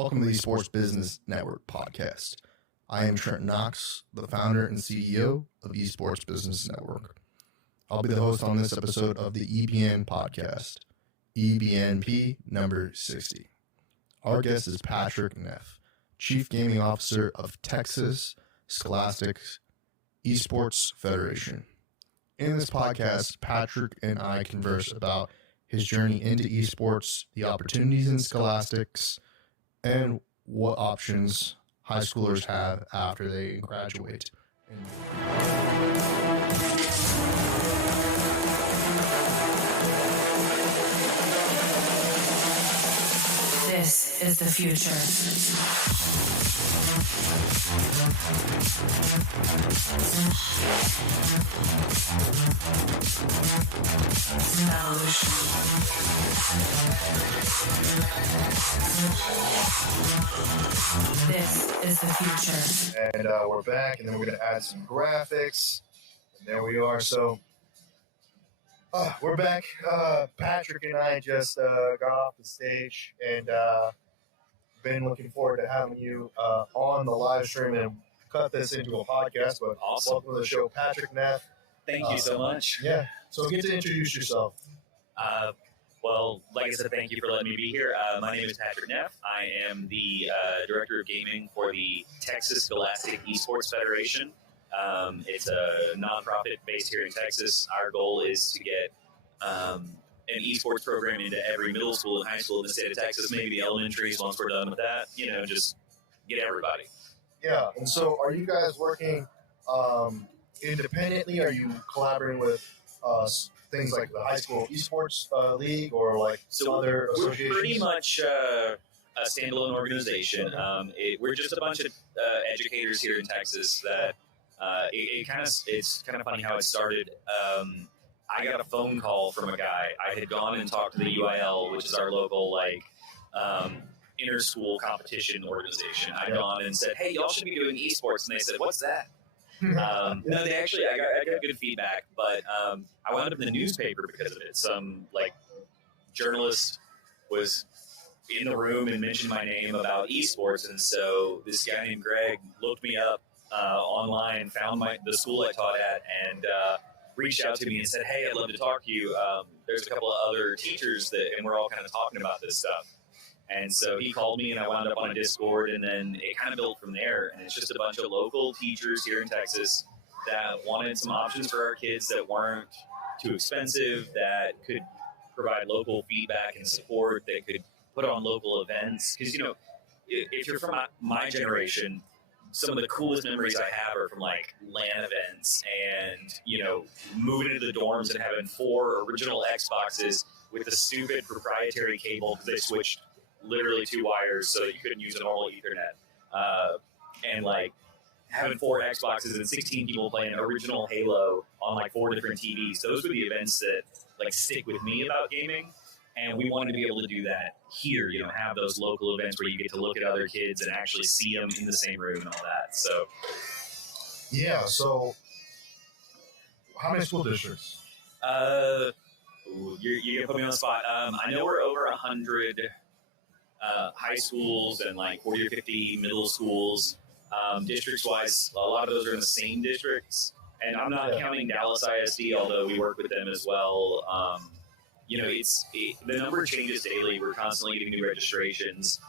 Welcome to the Esports Business Network podcast. I am Trent Knox, the founder and CEO of Esports Business Network. I'll be the host on this episode of the EBN podcast, Ebnp number 60. Our guest is Patrick Neff, Chief Gaming Officer of Texsef, Scholastic, Esports Federation. In this podcast, Patrick and I converse about his journey into esports, the opportunities in scholastics, and what options high schoolers have after they graduate. This is the future. This is the future. And we're back, and then we're going to add some graphics. And there we are. So we're back. Patrick and I just got off the stage and been looking forward to having you on the live stream and cut this into a podcast. But awesome. Welcome to the show, Patrick Neff. Thank you so much. Yeah. So get to introduce yourself. Well, like I said, thank you for letting me be here. My name is Patrick Neff. I am the Director of Gaming for the Texas Scholastic Esports Federation. It's a nonprofit based here in Texas. Our goal is to get an esports program into every middle school and high school in the state of Texas, maybe the elementaries once we're done with that, just get everybody. Yeah. And so are you guys working independently? Are you collaborating with things like the high school esports league or like some other associations? We're pretty much a standalone organization. We're just a bunch of educators here in Texas that it's kind of funny how it started. I got a phone call from a guy. I had gone and talked to the UIL, which is our local inter-school competition organization. I'd gone and said, "Hey, y'all should be doing esports," and they said, "What's that?" No, they actually, I got good feedback, but I wound up in the newspaper because of it. Some journalist was in the room and mentioned my name about esports, and so this guy named Greg looked me up online, found the school I taught at, and reached out to me and said, "Hey, I'd love to talk to you. There's a couple of other teachers and we're all kind of talking about this stuff." And so he called me, and I wound up on a Discord, and then it kind of built from there. And it's just a bunch of local teachers here in Texas that wanted some options for our kids that weren't too expensive, that could provide local feedback and support, that could put on local events. Because, if you're from my generation, some of the coolest memories I have are from LAN events and, moving into the dorms and having 4 original Xboxes with the stupid proprietary cable because they switched literally 2 wires so that you couldn't use a normal Ethernet. And having 4 Xboxes and 16 people playing original Halo on 4 different TVs. Those were the events that stick with me about gaming. And we wanted to be able to do that here, have those local events where you get to look at other kids and actually see them in the same room and all that. So, yeah. So, how many school districts? You're gonna put me on the spot. I know we're over 100 high schools and 40 or 50 middle schools. Districts-wise, a lot of those are in the same districts. And I'm not counting Dallas ISD, although we work with them as well. The number changes daily. We're constantly getting new registrations.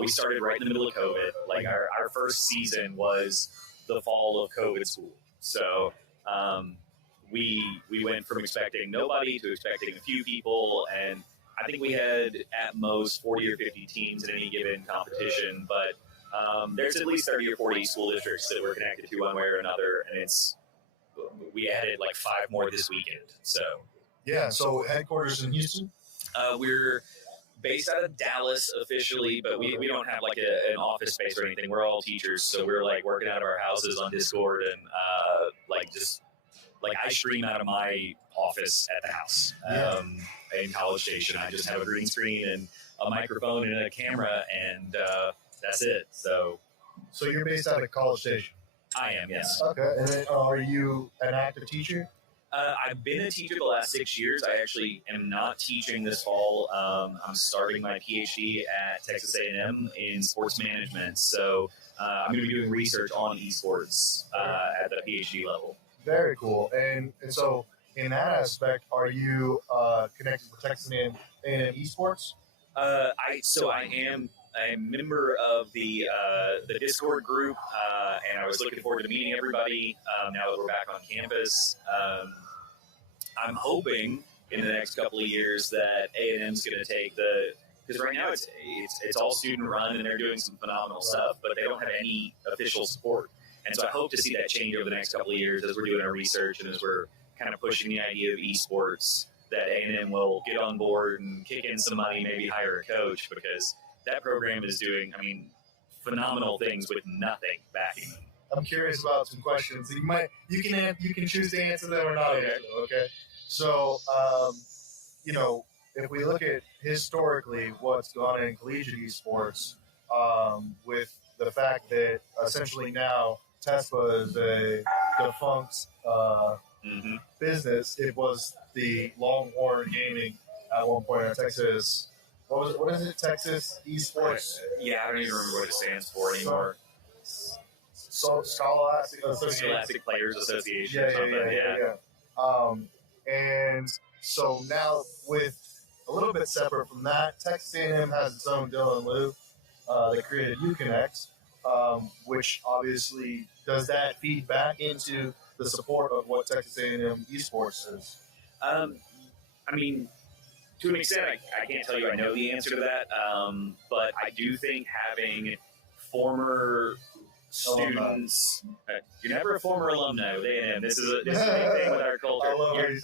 We started right in the middle of COVID. Our first season was the fall of COVID school. So we went from expecting nobody to expecting a few people, and I think we had at most 40 or 50 teams in any given competition. But there's at least 30 or 40 school districts that we're connected to one way or another, and we added 5 more this weekend. So. Yeah, so headquarters in Houston? We're based out of Dallas officially, but we don't have an office space or anything. We're all teachers, so we're working out of our houses on Discord and I stream out of my office at the house in College Station. I just have a green screen and a microphone and a camera, and that's it. So you're based out of College Station? I am, yes. Okay, and then are you an active teacher? I've been a teacher the last 6 years. I actually am not teaching this fall. I'm starting my PhD at Texas A&M in sports management. So I'm going to be doing research on esports at the PhD level. Very cool. And so in that aspect, are you connected with Texas A&M Esports? I am a member of the Discord group, and I was looking forward to meeting everybody now that we're back on campus. I'm hoping in the next couple of years that A&M's going to take because right now it's all student run and they're doing some phenomenal stuff, but they don't have any official support. And so I hope to see that change over the next couple of years as we're doing our research and as we're kind of pushing the idea of esports, that A&M will get on board and kick in some money, maybe hire a coach, because that program is doing, phenomenal things with nothing backing them. I'm curious about some questions. You can choose to answer them or not. Okay. Okay. So, if we look at historically what's gone in collegiate esports, with the fact that essentially now Tesla is a defunct business. It was the Longhorn Gaming at one point in Texas. What is it? Texas Esports? Yeah, I don't even remember what it stands for anymore. Scholastic Association. Scholastic Players Association. Yeah. And so now, with a little bit separate from that, Texas A&M has its own Dylan Liu. They created UConnect, which obviously does that feed back into the support of what Texas A&M Esports is. To an extent, I can't tell you I know the answer to that, but I do think having former students, you're never a former alumni with A&M. This is a big thing with our culture.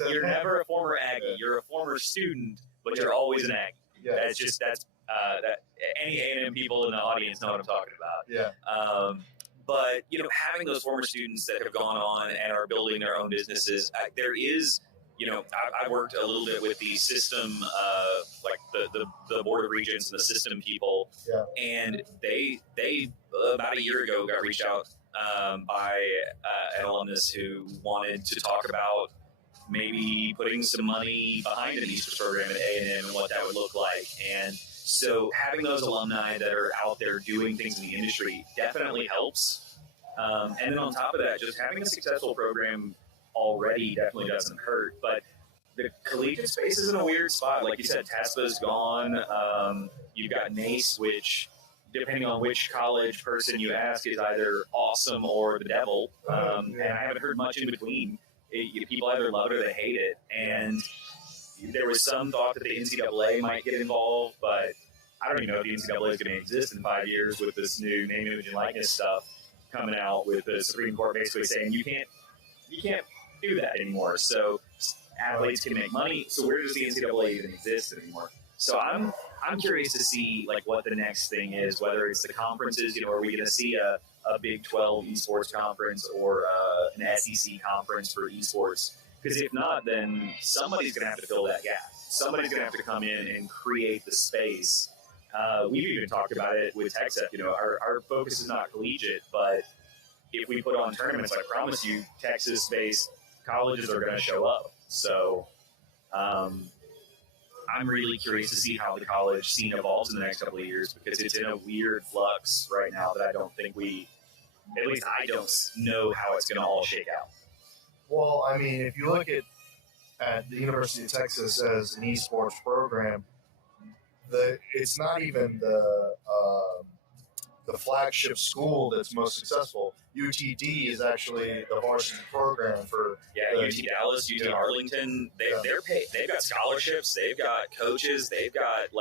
You're never a former Aggie. You're a former student, but you're always an Aggie. Yeah. That's any A&M people in the audience know what I'm talking about. Yeah. But having those former students that have gone on and are building their own businesses, there is. I worked a little bit with the system, like the board of regents and the system people, and they about a year ago got reached out by an alumnus who wanted to talk about maybe putting some money behind an esports program at A&M and what that would look like. And so having those alumni that are out there doing things in the industry definitely helps. And then on top of that, just having a successful program already definitely doesn't hurt. But the collegiate space is in a weird spot. Like you said, Tespa's gone. You've got NACE, which, depending on which college person you ask, is either awesome or the devil. And I haven't heard much in between. People either love it or they hate it. And there was some thought that the NCAA might get involved, but I don't even know if the NCAA is going to exist in 5 years with this new name, image, and likeness stuff coming out, with the Supreme Court basically saying you can't do that anymore. So athletes can make money. So where does the NCAA even exist anymore? So I'm curious to see what the next thing is, whether it's the conferences. Are we going to see a Big 12 esports conference or an SEC conference for esports? Because if not, then somebody's going to have to fill that gap. Somebody's going to have to come in and create the space. We've even talked about it with Texsef. Our focus is not collegiate, but if we put on tournaments, I promise you, Texas-based colleges are going to show up. So I'm really curious to see how the college scene evolves in the next couple of years, because it's in a weird flux right now that I don't think at least I don't know how it's going to all shake out. Well, if you look at the University of Texas as an esports program, it's not even the flagship school that's most successful. UTD is actually the varsity program for UT Dallas, UT Arlington. They're paid. They've got scholarships. They've got coaches. They've got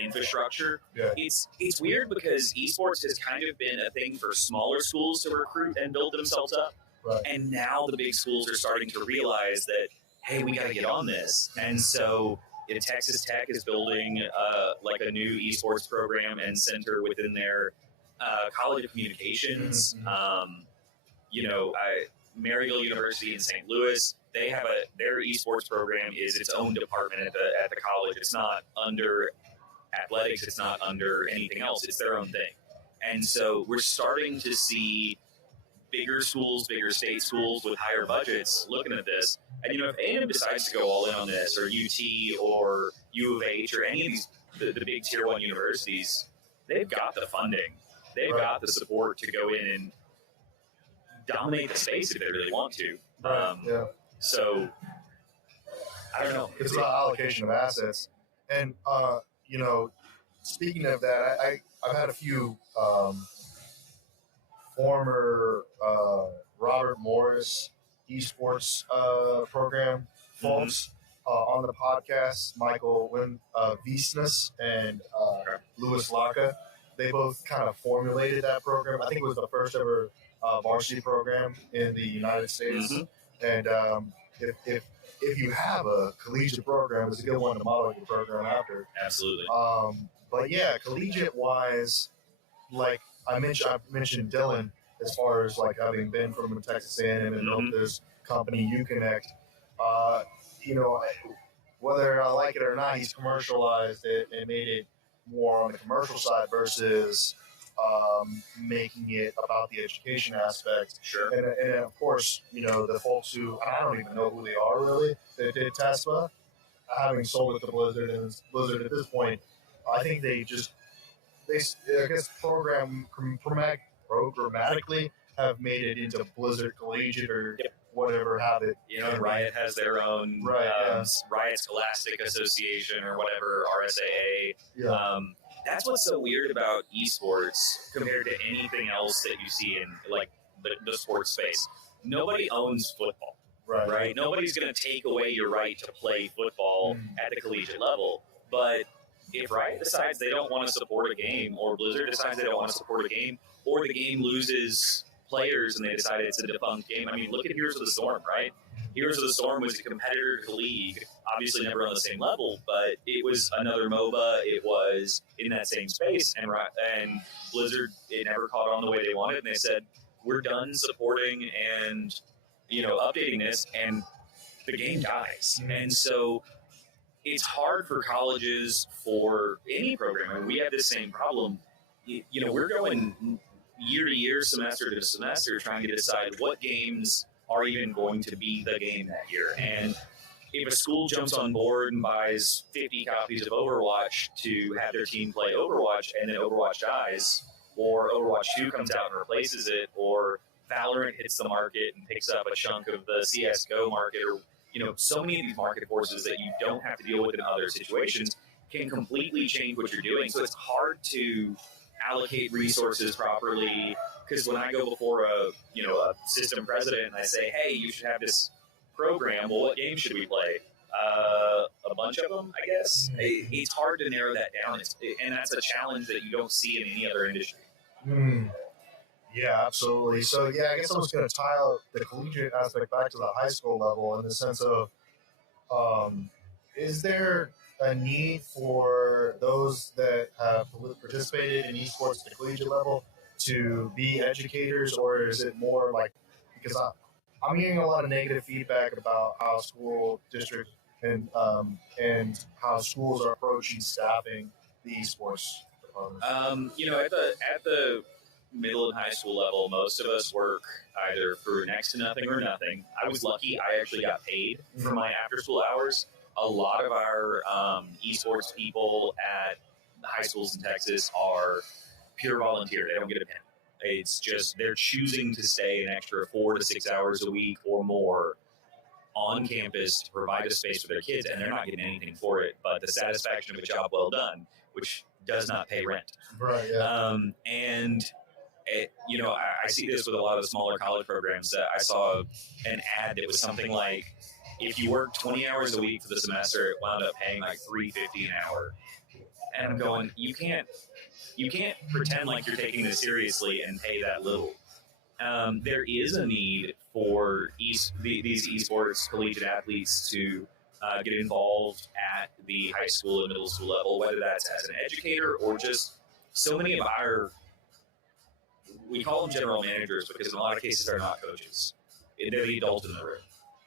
infrastructure. Yeah. It's weird because esports has kind of been a thing for smaller schools to recruit and build themselves up. Right. And now the big schools are starting to realize that, hey, we got to get on this. And so Texas Tech is building a new esports program and center within their College of Communications. Maryville University in St. Louis, they have their esports program is its own department at the college. It's not under athletics. It's not under anything else. It's their own thing. And so we're starting to see bigger schools, bigger state schools with higher budgets looking at this And if A&M decides to go all in on this, or UT or U of H or any of these the big tier 1 universities, they've got the funding, they've got the support to go in and dominate the space if they really want to. So I don't know. It's about allocation of assets. And, speaking of that, I've had a few former Robert Morris Esports program folks on the podcast, Michael Wiesness and Louis Laka. They both kind of formulated that program. I think it was the first ever varsity program in the United States. And if you have a collegiate program, it's a good one to model your program after. Absolutely. But yeah, collegiate-wise, like I mentioned Dylan, as far as like having been from Texas A&M and built this company, UConnect, whether I like it or not, he's commercialized it and made it more on the commercial side versus making it about the education aspect. Sure. And of course, the folks who, I don't even know who they are really, that did Tesla, having sold it to Blizzard, and Blizzard at this point, I think I guess programmatically have made it into Blizzard Collegiate or whatever have it. Riot has their own Riot Scholastic Association or whatever, RSAA. Yeah. That's what's so weird about esports compared to anything else that you see in like the sports space. Nobody owns football, right? Nobody's going to take away your right to play football at the collegiate level. But if Riot decides they don't want to support a game, or Blizzard decides they don't want to support a game, or the game loses players and they decide it's a defunct game. I mean, look at Heroes of the Storm, right? Heroes of the Storm was a competitor to the league, obviously never on the same level, but it was another MOBA. It was in that same space, and Blizzard, it never caught on the way they wanted, and they said, we're done supporting and updating this, and the game dies. And so it's hard for colleges, for any program. I mean, we have the same problem. We're going year to year, semester to semester, trying to decide what games are even going to be the game that year. And if a school jumps on board and buys 50 copies of Overwatch to have their team play Overwatch, and then Overwatch dies, or Overwatch 2 comes out and replaces it, or Valorant hits the market and picks up a chunk of the CSGO market, or so many of these market forces that you don't have to deal with in other situations can completely change what you're doing. So it's hard to allocate resources properly, because when I go before a system president and I say, hey, you should have this program, well, what game should we play? A bunch of them, I guess. It's hard to narrow that down, and that's a challenge that you don't see in any other industry. Yeah, absolutely. So, yeah, I guess I was going to tie the collegiate aspect back to the high school level in the sense of, is there a need for those that have participated in esports at the collegiate level to be educators, or is it more like, because I'm getting a lot of negative feedback about how school districts and how schools are approaching staffing the esports department? At the middle and high school level, most of us work either for next to nothing or nothing. I was lucky; I actually got paid for my after-school hours. A lot of our esports people at the high schools in Texas are pure volunteer. They don't get a penny. It's just they're choosing to stay an extra 4 to 6 hours a week or more on campus to provide a space for their kids, and they're not getting anything for it but the satisfaction of a job well done, which does not pay rent. Right. Yeah. I see this with a lot of the smaller college programs. I saw an ad that was something like, if you work 20 hours a week for the semester, it wound up paying like $3.50 an hour. And I'm going, you can't pretend like you're taking this seriously and pay that little. There is a need for these esports collegiate athletes to get involved at the high school and middle school level, whether that's as an educator or just so many of our, we call them general managers because in a lot of cases they're not coaches. They're the adult in the room.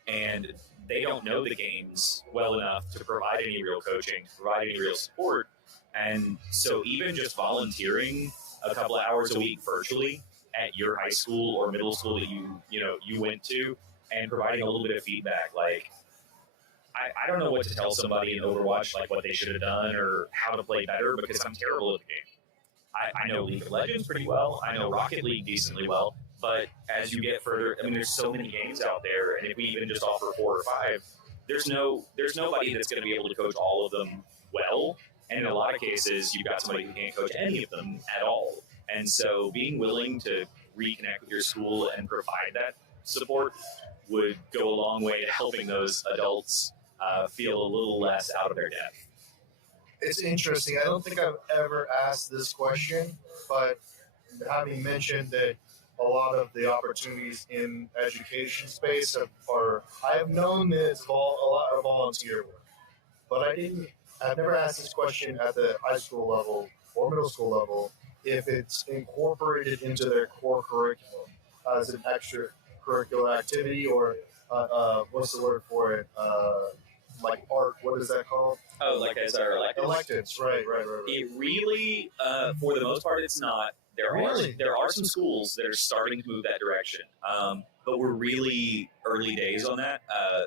And they don't know the games well enough to provide any real coaching, provide any real support. And so even just volunteering a couple of hours a week virtually at your high school or middle school that you went to and providing a little bit of feedback. Like, I don't know what to tell somebody in Overwatch, like what they should have done or how to play better, because I'm terrible at the game. I know League of Legends pretty well. I know Rocket League decently well. But as you get further, I mean, there's so many games out there, and if we even just offer 4 or 5, there's nobody that's going to be able to coach all of them well. And in a lot of cases, you've got somebody who can't coach any of them at all. And so being willing to reconnect with your school and provide that support would go a long way to helping those adults feel a little less out of their depth. It's interesting. I don't think I've ever asked this question, but having mentioned that a lot of the opportunities in education space I've known that it's a lot of volunteer work, but I've never asked this question at the high school level or middle school level if it's incorporated into their core curriculum as an extracurricular activity or what's the word for it? Like art, what is that called? Oh, like as our electives? Electives, right. It really, for the most part, it's not. There are some schools that are starting to move that direction, but we're really early days on that.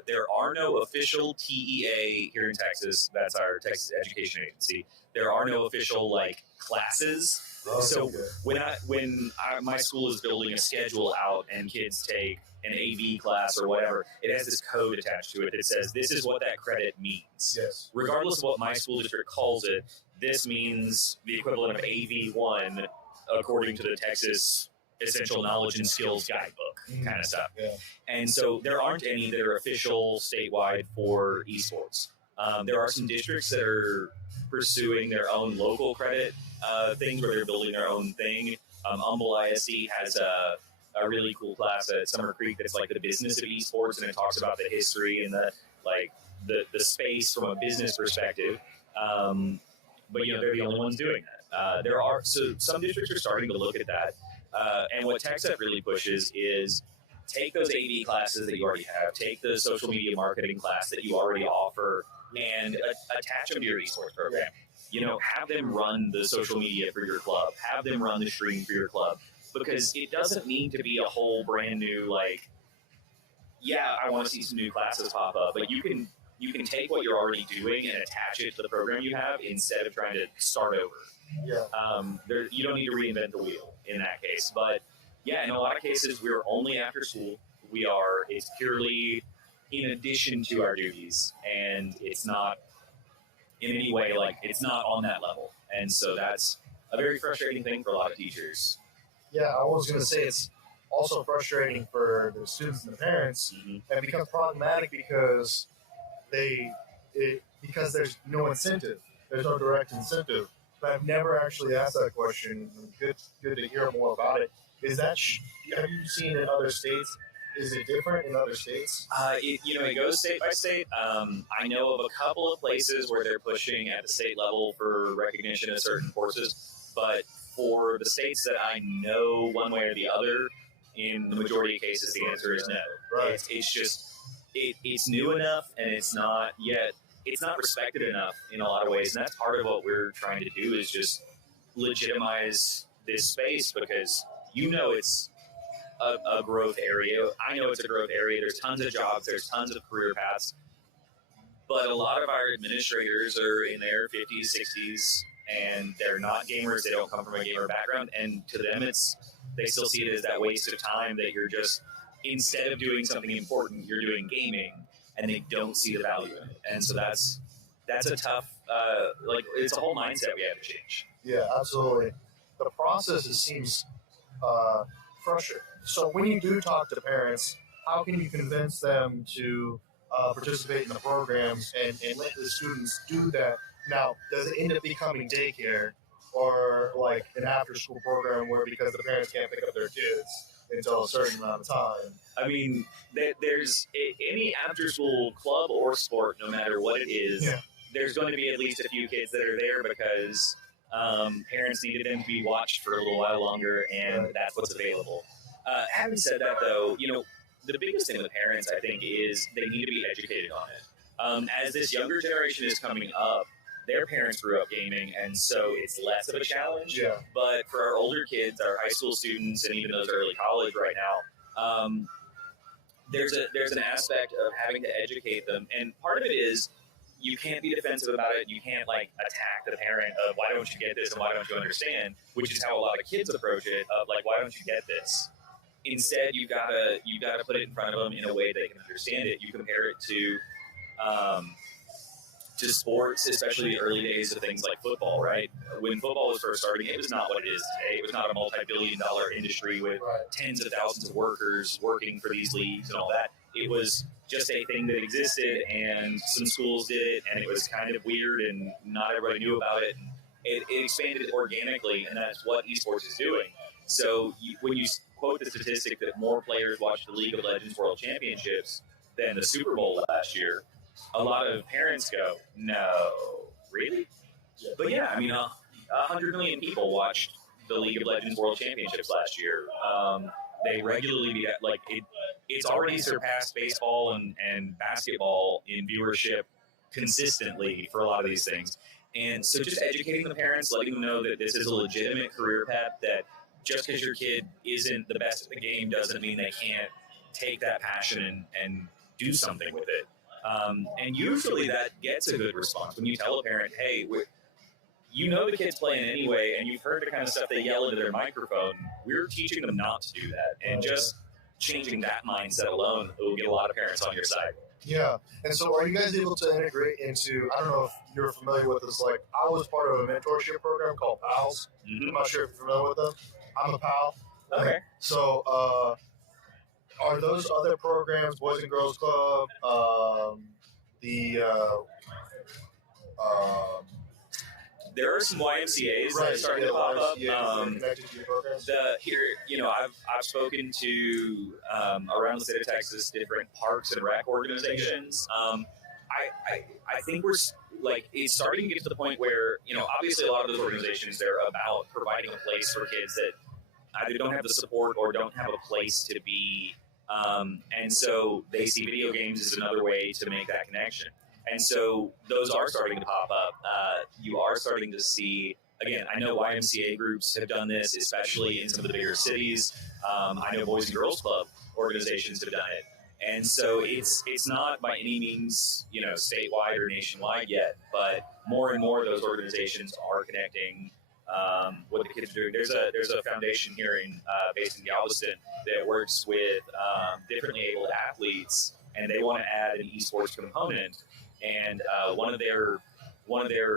There are no official TEA here in Texas. That's our Texas Education Agency. There are no official like classes. So when my school is building a schedule out and kids take an AV class or whatever, it has this code attached to it that says this is what that credit means. Yes. Regardless of what my school district calls it, this means the equivalent of AV1 according to the Texas Essential Knowledge and Skills Guidebook kind of stuff. Yeah. And so there aren't any that are official statewide for esports. There are some districts that are pursuing their own local credit things where they're building their own thing. Humble ISD has a really cool class at Summer Creek that's like the business of esports, and it talks about the history and the space from a business perspective. But they're the only ones doing that. Some districts are starting to look at that, and what Texsef really pushes is take those AV classes that you already have, take the social media marketing class that you already offer, and attach them to your esports program. Have them run the social media for your club, have them run the stream for your club, because it doesn't need to be a whole brand new I want to see some new classes pop up, but you can take what you're already doing and attach it to the program you have instead of trying to start over. Yeah. You don't need to reinvent the wheel in that case. But yeah, in a lot of cases, we're only after school. It's purely in addition to our duties, and it's not in any way it's not on that level. And so that's a very frustrating thing for a lot of teachers. Yeah, I was going to say it's also frustrating for the students and the parents, and it becomes problematic because because there's no incentive. There's no direct incentive. But I've never actually asked that question. Good to hear more about it. Have you seen in other states? Is it different in other states? It goes state by state. I know of a couple of places where they're pushing at the state level for recognition of certain courses, but for the states that I know one way or the other, in the majority of cases, the answer is no. Right. It's just it's new enough, and it's not respected enough in a lot of ways, and that's part of what we're trying to do is just legitimize this space, because it's a growth area. I know it's a growth area. There's tons of jobs. There's tons of career paths. But a lot of our administrators are in their 50s, 60s, and they're not gamers. They don't come from a gamer background. And to them, they still see it as that waste of time that you're just, instead of doing something important, you're doing gaming, and they don't see the value in it. And so that's a tough, it's a whole mindset we have to change. Yeah, absolutely. The process seems frustrating. So when you do talk to parents, how can you convince them to participate in the programs and let the students do that? Now, does it end up becoming daycare or like an after-school program where because the parents can't pick up their kids until a certain amount of time? I mean, there's any after-school club or sport, no matter what it is, there's going to be at least a few kids that are there because parents needed them to be watched for a little while longer, and that's what's available. Having said that, though, the biggest thing with parents, I think, is they need to be educated on it. As this younger generation is coming up, their parents grew up gaming, and so it's less of a challenge. Yeah. But for our older kids, our high school students, and even those early college right now, there's an aspect of having to educate them, and part of it is you can't be defensive about it. You can't like attack the parent of why don't you get this and why don't you understand, which is how a lot of kids approach it of like, why don't you get this? Instead, you gotta put it in front of them in a way they can understand it. You compare it to sports, especially the early days of things like football, right? When football was first starting, it was not what it is today. It was not a multi-billion-dollar industry with tens of thousands of workers working for these leagues and all that. It was just a thing that existed, and some schools did it, and it was kind of weird, and not everybody knew about it. It expanded organically, and that's what esports is doing. So when you quote the statistic that more players watched the League of Legends World Championships than the Super Bowl last year, a lot of parents go, no, really? But yeah, I mean, 100 million people watched the League of Legends World Championships last year. They regularly be like it's already surpassed baseball and basketball in viewership consistently for a lot of these things. And so just educating the parents, letting them know that this is a legitimate career path, that just because your kid isn't the best at the game doesn't mean they can't take that passion and do something with it. And usually that gets a good response when you tell a parent, hey, you know the kid's playing anyway, and you've heard the kind of stuff they yell into their microphone. We're teaching them not to do that. And just changing that mindset alone will get a lot of parents on your side. Yeah. And so are you guys able to integrate into, I don't know if you're familiar with this, like I was part of a mentorship program called PALS. Mm-hmm. I'm not sure if you're familiar with them. I'm a PAL. Okay. So are those other programs, Boys and Girls Club, there are some YMCA's that are starting to pop up. I've spoken to around the state of Texas different parks and rec organizations. I think we're like it's starting to get to the point where obviously a lot of those organizations, they're about providing a place for kids that either don't have the support or don't have a place to be, and so they see video games as another way to make that connection. And so those are starting to pop up. You are starting to see, again, I know YMCA groups have done this, especially in some of the bigger cities. I know Boys and Girls Club organizations have done it. And so it's not by any means, statewide or nationwide yet, but more and more of those organizations are connecting what the kids are doing. There's a foundation here based in Galveston that works with differently abled athletes, and they want to add an esports component. And one of their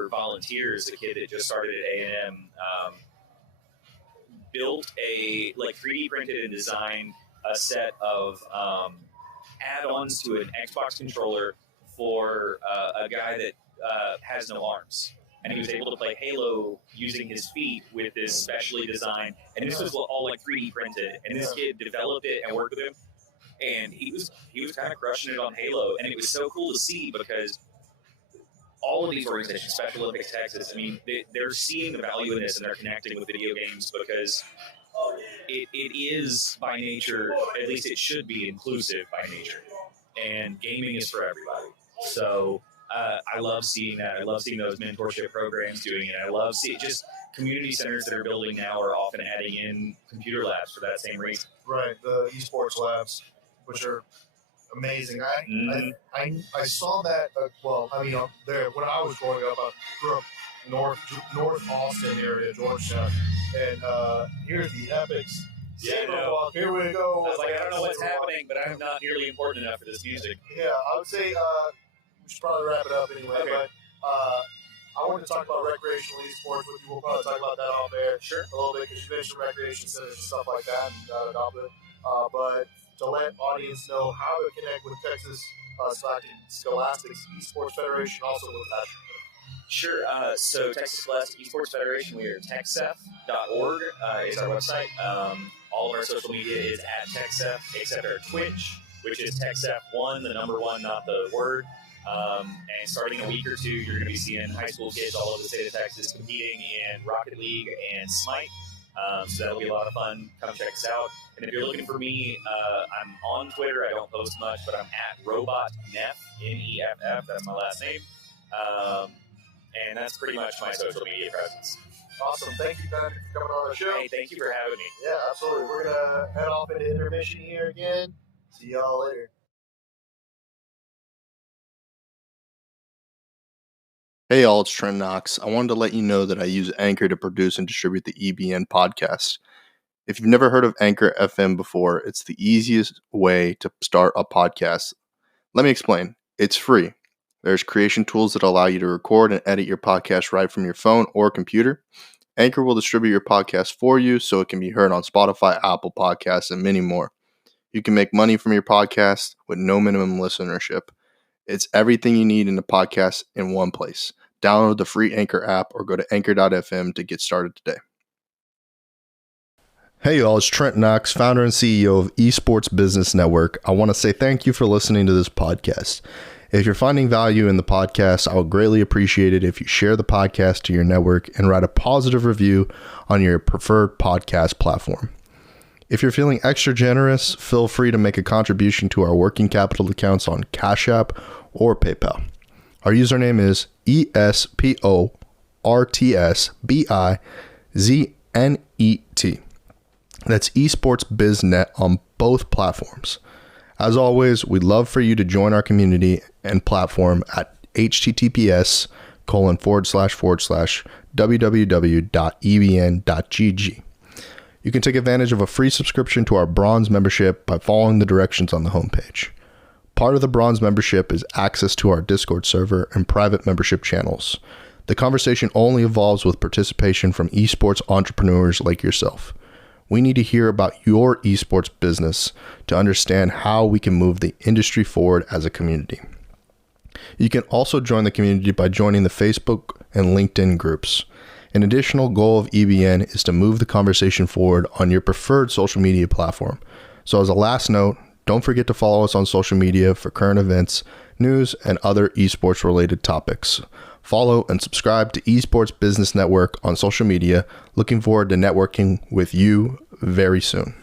volunteers, a kid that just started at AM, built a 3D printed and designed a set of add-ons to an Xbox controller for a guy that has no arms. And he was able to play Halo using his feet with this specially designed, and this was all 3D printed. And this kid developed it and worked with him. And he was kind of crushing it on Halo, and it was so cool to see because all of these organizations, Special Olympics Texas, I mean, they're seeing the value in this, and they're connecting with video games because it is by nature, at least it should be inclusive by nature, and gaming is for everybody. So I love seeing that. I love seeing those mentorship programs doing it. I love seeing just community centers that are building now are often adding in computer labs for that same reason. Right, the esports labs, which are amazing. I saw that. There when I was growing up, I grew up North Austin area, Georgetown, and here's the Epics. Yeah, no. Here we go. I was like, I don't know what's happening, but I'm not nearly important enough for this music. Yeah, I would say we should probably wrap it up anyway. Okay. But I wanted to talk about recreational esports with you. We'll probably talk about that off air a little bit because you mentioned recreation centers and stuff like that. But to let audience know how to connect with Texas Scholastics Esports Federation, also with Patrick. Sure. So Texas Scholastic Esports Federation, we are texsef.org is our website. All of our social media is at Texsef, except our Twitch, which is Texsef1, the number 1, not the word. And starting a week or two, you're going to be seeing high school kids all over the state of Texas competing in Rocket League and Smite. So that'll be a lot of fun. Come check us out. And if you're looking for me, I'm on Twitter. I don't post much, but I'm at RobotNeff, Neff. That's my last name. And that's pretty much my social media presence. Awesome. Thank you, Patrick, for coming on the show. Hey, thank you for having me. Yeah, absolutely. We're going to head off into intermission here again. See y'all later. Hey y'all, it's Trent Knox. I wanted to let you know that I use Anchor to produce and distribute the EBN podcast. If you've never heard of Anchor FM before, it's the easiest way to start a podcast. Let me explain. It's free. There's creation tools that allow you to record and edit your podcast right from your phone or computer. Anchor will distribute your podcast for you so it can be heard on Spotify, Apple Podcasts, and many more. You can make money from your podcast with no minimum listenership. It's everything you need in a podcast in one place. Download the free Anchor app or go to anchor.fm to get started today. Hey y'all, it's Trent Knox, founder and CEO of Esports Business Network. I want to say thank you for listening to this podcast. If you're finding value in the podcast, I would greatly appreciate it if you share the podcast to your network and write a positive review on your preferred podcast platform. If you're feeling extra generous, feel free to make a contribution to our working capital accounts on Cash App or PayPal. Our username is ESPORTSBIZNET. That's Esports BizNet on both platforms. As always, we'd love for you to join our community and platform at https://www.ebn.gg. You can take advantage of a free subscription to our Bronze membership by following the directions on the homepage. Part of the Bronze membership is access to our Discord server and private membership channels. The conversation only evolves with participation from esports entrepreneurs like yourself. We need to hear about your esports business to understand how we can move the industry forward as a community. You can also join the community by joining the Facebook and LinkedIn groups. An additional goal of EBN is to move the conversation forward on your preferred social media platform. So as a last note, don't forget to follow us on social media for current events, news, and other esports related topics. Follow and subscribe to Esports Business Network on social media. Looking forward to networking with you very soon.